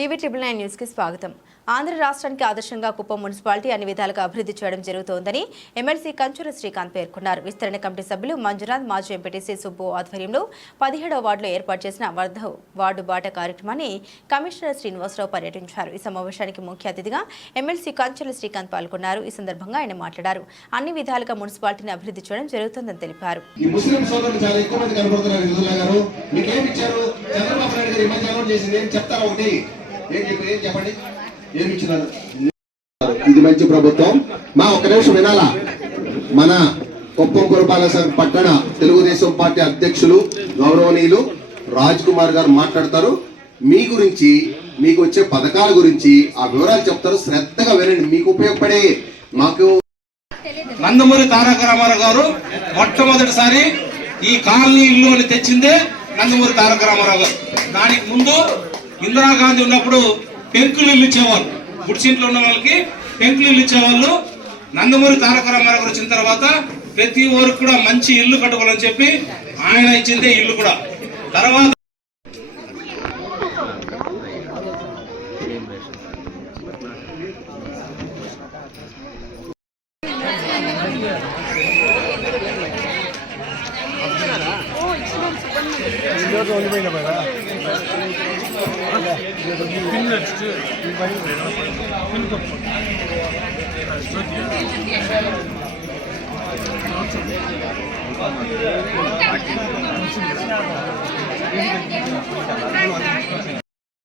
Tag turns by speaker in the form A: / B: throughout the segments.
A: TV triple nine న్యూస్కి స్వాగతం. ఆంధ్ర రాష్ట్రానికి ఆదర్శంగా కుప్పం మున్సిపాలిటీ అన్ని విధాలుగా అభివృద్ధి చేయడం జరుగుతోందని ఎమ్మెల్సీ కంచూర శ్రీకాంత్ పేర్కొన్నారు. విస్తరణ కమిటీ సభ్యులు మంజునాథ్ మాజీ ఎంపీటీసీ సుబ్బు ఆధ్వర్యంలో పదిహేడవ వార్డులో ఏర్పాటు చేసిన వర్ధ వార్డు బాట కార్యక్రమాన్ని కమిషనర్ శ్రీనివాసరావు పర్యటించారు. ఈ సమావేశానికి ముఖ్య అతిథిగా ఎమ్మెల్సీ కంచుల శ్రీకాంత్ పాల్గొన్నారు. ఈ సందర్భంగా ఆయన మాట్లాడారు. అన్ని విధాలుగా మున్సిపాలిటీని అభివృద్ధి చేయడం జరుగుతోందని తెలిపారు.
B: చెప్తారా ఒకటి? ఏం ఏం చెప్పండి? ఏమి ఇచ్చినారు? ఇది మంచి ప్రభుత్వం. మా ఒక నిమిషం వినాలా? మన కుప్పం గురపాల పట్టణ తెలుగుదేశం పార్టీ అధ్యక్షులు గౌరవనీయులు రాజ్ కుమార్ గారు మాట్లాడతారు. మీ గురించి మీకు వచ్చే పథకాల గురించి ఆ వివరాలు చెప్తారు. శ్రద్ధగా వినండి. మీకు ఉపయోగపడే మాకు
C: నందమూరి తారక రామారావు గారు మొట్టమొదటిసారి ఈ కాలనీ ఇల్లు అని తెచ్చిందే నందమూరి తారక రామారావు గారు. దానికి ముందు ఇందిరాగాంధీ ఉన్నప్పుడు పెంకులు ఇల్లు ఇచ్చేవాళ్ళు. గుడిసింట్లో ఉన్న వాళ్ళకి పెంకులు ఇల్లు ఇచ్చేవాళ్ళు. నందమూరి తారక రామారావు గారు వచ్చిన తర్వాత ప్రతి ఊరికి కూడా మంచి ఇల్లు కట్టుకోవాలని చెప్పి ఆయన ఇచ్చిందే ఇల్లు కూడా. తర్వాత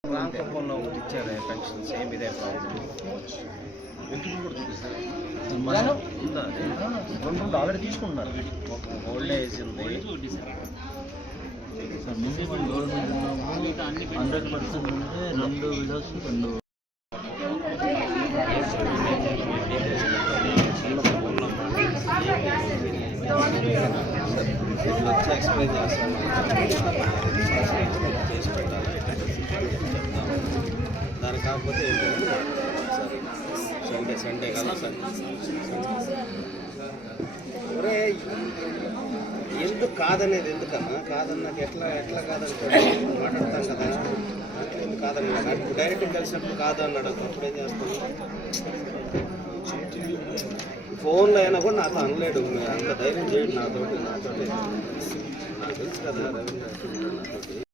D: రామకుప్పంలో ఒకటి ఇచ్చారు పెన్షన్ సేమ్ ఇదే ప్రాబ్లం ఉందా అది? రెండు రెండు ఆల్రెడీ తీసుకుంటున్నారు. ఒక ఓల్డ్ ఏజ్ ఉంది.
E: హండ్రెడ్ పర్సెంట్ ఉంటే రెండు విడోస్ రెండు.
D: ఎక్స్ప్లెయిన్ చేస్తాను చేసి పెట్టాలి చెప్తాము దాని కాకపోతే ఏంటంటే సరే సండే సండే కదా సార్ ఎందుకు కాదనేది ఎందుకన్నా? కాదన్నాక ఎట్లా ఎట్లా కాదంటే మాట్లాడతాం కదా. అట్లా ఎందుకు కాదని నాకు డైరెక్ట్ కలిసినప్పుడు కాదు అన్నాడు. అప్పుడు ఏం చేస్తాను ఫోన్లో అయినా కూడా నాతో అనలేడు. అంత ధైర్యం చేయడు నాతో నాతో నాకు తెలుసు కదా రవీంద్ర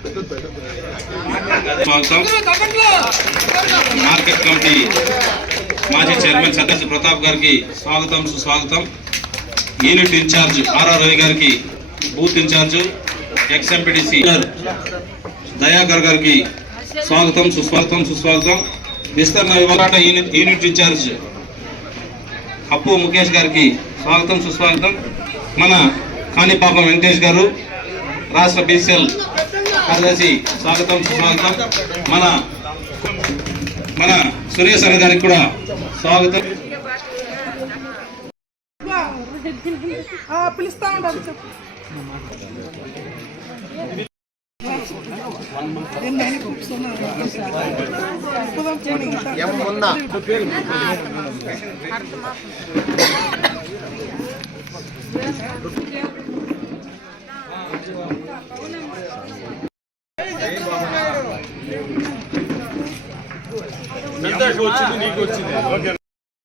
D: ఎట్లుంటాడు నాతోటి
C: స్వాగతం మార్కెట్ కమిటీ మాజీ చైర్మన్ సదస్సు ప్రతాప్ గారికి స్వాగతం సుస్వాగతం. యూనిట్ ఇన్ఛార్జ్ ఆర్ఆర్ రవి గారికి బూత్ ఇన్ఛార్జ్ ఎక్స్ దయాకర్ గారికి స్వాగతం సుస్వాగతం సుస్వాగతం. విస్తరణ వివరాట యూనిట్ యూనిట్ ఇన్ఛార్జ్ అప్పు ముఖేష్ గారికి స్వాగతం సుస్వాగతం. మన కాణిపాకం వెంకటేష్ గారు రాష్ట్ర బీసీఎల్ కార్యదర్శి స్వాగతం సుస్వాగతం. మన మన సురేష్ అన్న గారికి కూడా స్వాగతం.
F: పిలుస్తా ఉంటాను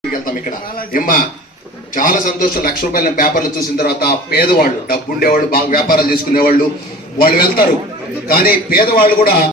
B: వెళ్తాం ఇక్కడ. ఏమ్మా చాలా సంతోషం. లక్ష రూపాయల పేపర్లు చూసిన తర్వాత పేదవాళ్ళు డబ్బు ఉండేవాళ్ళు బాగా వ్యాపారాలు చేసుకునేవాళ్ళు వాళ్ళు వెళ్తారు. కానీ పేదవాళ్ళు కూడా